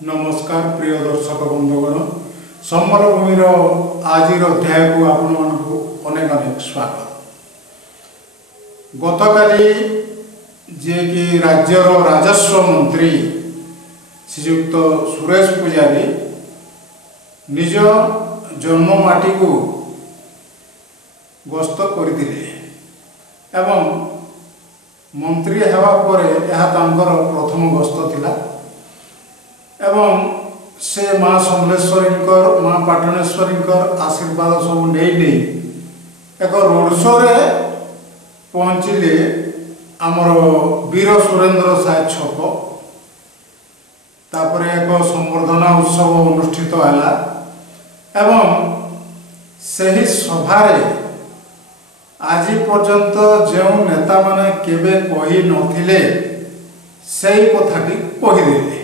नमस्कार प्रिय दर्शक बंधुगण समरभूमिर आज अध्याय को आपण अनेक अनेक स्वागत। गतकाली जे कि राज्यर राजस्व मंत्री श्रीयुक्त सुरेश पूजारी निज जन्ममाटी को गस्त करथिले एवं मंत्री हेबा परे यह तांकर प्रथम गस्त थिला एवं से माँ समलेश्वरी माँ पाटणेश्वरी आशीर्वाद सब नहीं एक रोड शो रे पहुँचले आमर वीर सुरेंद्र साय छक तापर एक संवर्धना उत्सव अनुष्ठित है एवं सही सभारे आज पर्यंत जो नेता माने केबे कही नथिले सेही कथाटी कहीदेले।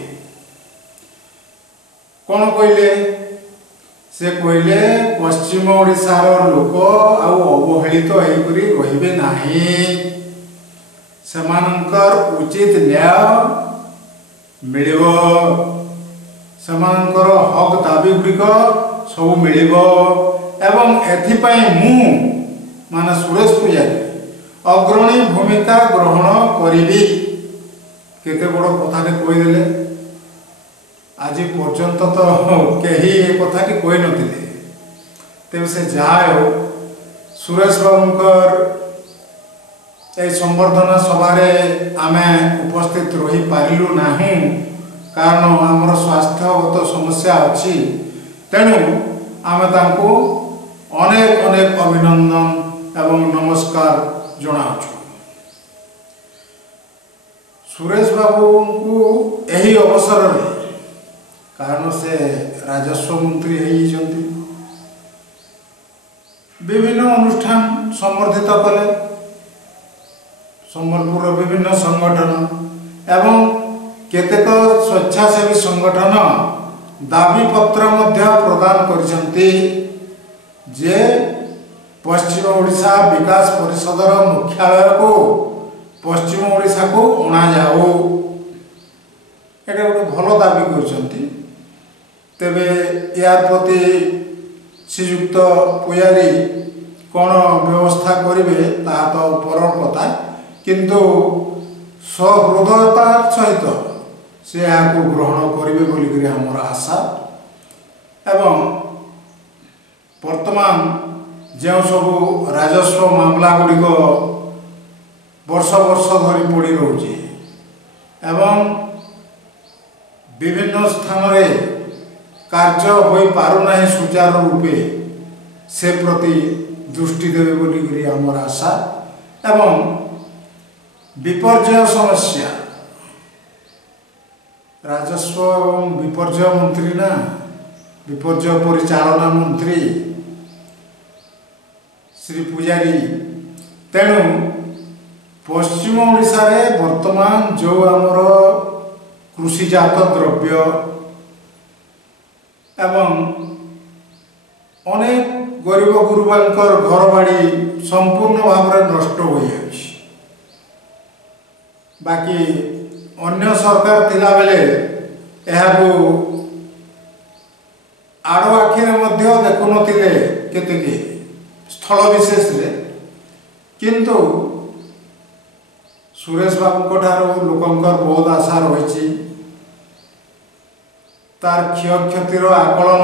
कौन कहले से कहले पश्चिम ओडिशार लोक आउ अवहेलित होकर रहिबे नाही, सेमानंकर उचित न्याय मिलिबो, सेमानंकर हक दाबी गुड़िक सब मिलिबो एवं एथिपाई मु माने सुरेश पूजारी अग्रणी भूमिका ग्रहण करिबी केते बड़ कथाटे कहीदेले। आज पर्यंत तो कहीं ये कथाटी कही नथिले तेज से जहाँ हो सुरेश बाबूंकर ए संवर्धना सभारे आमे उपस्थित रही पारिलु नाही कारण आमर स्वास्थ्यगत समस्या अच्छी तेणु आमे तांको अनेक अनेक अभिनंदन एवं नमस्कार जनाउछु। सुरेश बाबू को यही अवसर में कारण से राजस्व मंत्री होती विभिन्न अनुष्ठान समर्थित कले संबलपुर विभिन्न संगठन एवं केतेक स्वेच्छासेवी संगठन दाबी पत्र मध्य प्रदान करिसंती जे पश्चिम ओडिशा विकास परिषदर मुख्यालय को पश्चिम ओडिशा को अणा जाओ एटा गोटे भल दाबी करछंती। तेबे यार प्रति श्रीयुक्त पूजारी कौन व्यवस्था करेंगे ता तो पर कथा किंतु सहृदयता सहित से यहाँ ग्रहण करेंगे बोलिक आमर आशा एवं वर्तमान जो सब राजस्व मामला गुड़िक वर्ष वर्ष धरी पड़ी रोचे एवं विभिन्न स्थान रे कार्य हो पारुना सुचारू रूपे से प्रति दृष्टि देवे बोलिक आमर आशा एवं विपर्यय समस्या राजस्व एवं विपर्यय मंत्री ना विपर्यय परिचालना मंत्री श्री पूजारी तेणु पश्चिम ओडिशा रे वर्तमान जो आमर कृषिजात द्रव्य एवं अनेक गरीब गुरुबांकर घर बाड़ी संपूर्ण भाव में नष्ट हो जाए बाकी अन्य सरकार थिला बेले एहाको आड़ आखिरे मध्य देखु नथिले केतेके स्थल विशेष रे किंतु सुरेश बाबू ठारू लोकंकर बहुत आशा रही तार क्षय क्षतिर आकलन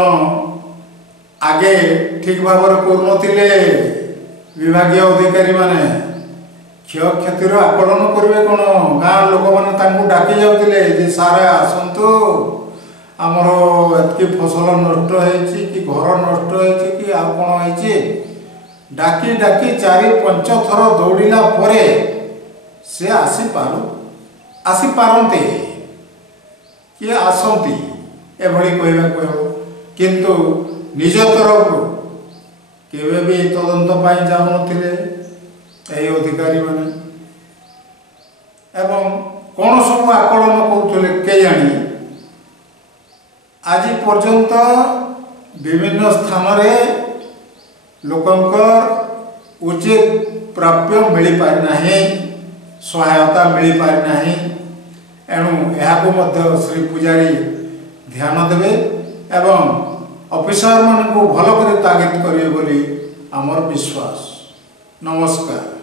आगे ठीक भाव कर विभागीय अधिकारी माने क्षय क्षतिर आकलन करेंगे कौन गाँव लोक मैंने डाकी जाते सारे आसतु आमर एतकी फसल नष्ट होती कि घर नष्ट होती कि आ कौन होती डाकी डाकी 4-5 थर दौड़ला परे से आसी पारते किए आसती एभली कहवा कह किंतु निज तरफ केवे भी तदंत पाई जाऊनथिले एही अधिकारी माने एवं कौन सब आकलन करुले के जानी आज पर्यंत विभिन्न स्थान रे लोकंकर उचित प्राप्य मिल पारि नाही सहायता मिल पारि नाही एणु यहाँ श्री पूजारी ଧ୍ୟାନ ଦେବେ ଏବଂ ଅଫିସର ମାନଙ୍କୁ ଭଲ କରି ତାଗିଦ କରିବେ ବୋଲି ଆମର ବିଶ୍ୱାସ। ନମସ୍କାର।